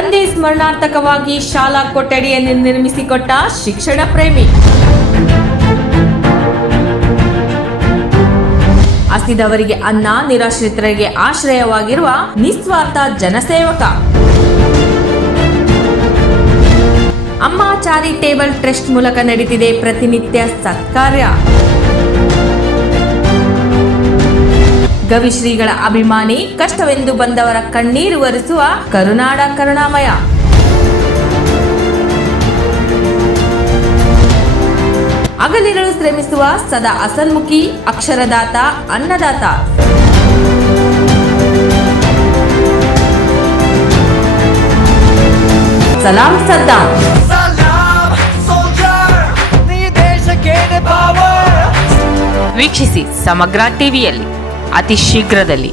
ತಂದೆ ಸ್ಮರಣಾರ್ಥಕವಾಗಿ ಶಾಲಾ ಕೊಠಡಿಯನ್ನು ನಿರ್ಮಿಸಿಕೊಟ್ಟ ಶಿಕ್ಷಣ ಪ್ರೇಮಿ. ಹಸಿದವರಿಗೆ ಅನ್ನ, ನಿರಾಶ್ರಿತರಿಗೆ ಆಶ್ರಯವಾಗಿರುವ ನಿಸ್ವಾರ್ಥ ಜನಸೇವಕ. ಅಮ್ಮ ಚಾರಿಟೇಬಲ್ ಟ್ರಸ್ಟ್ ಮೂಲಕ ನಡೀತಿದೆ ಪ್ರತಿನಿತ್ಯ ಸತ್ಕಾರ್ಯ. ಗವಿಶ್ರೀಗಳ ಅಭಿಮಾನಿ, ಕಷ್ಟವೆಂದು ಬಂದವರ ಕಣ್ಣೀರು ಒರೆಸುವ ಕರುನಾಡ ಕರುಣಾಮಯ. ಹಗಲಿರುಳು ಶ್ರಮಿಸುವ ಸದಾ ಹಸನ್ಮುಖಿ ಅಕ್ಷರದಾತ, ಅನ್ನದಾತ. ಸಲಾಂ ಸದ್ದಾಂ. ವೀಕ್ಷಿಸಿ ಸಮಗ್ರ ಟಿವಿಯಲ್ಲಿ ಅತಿ ಶೀಘ್ರದಲ್ಲಿ.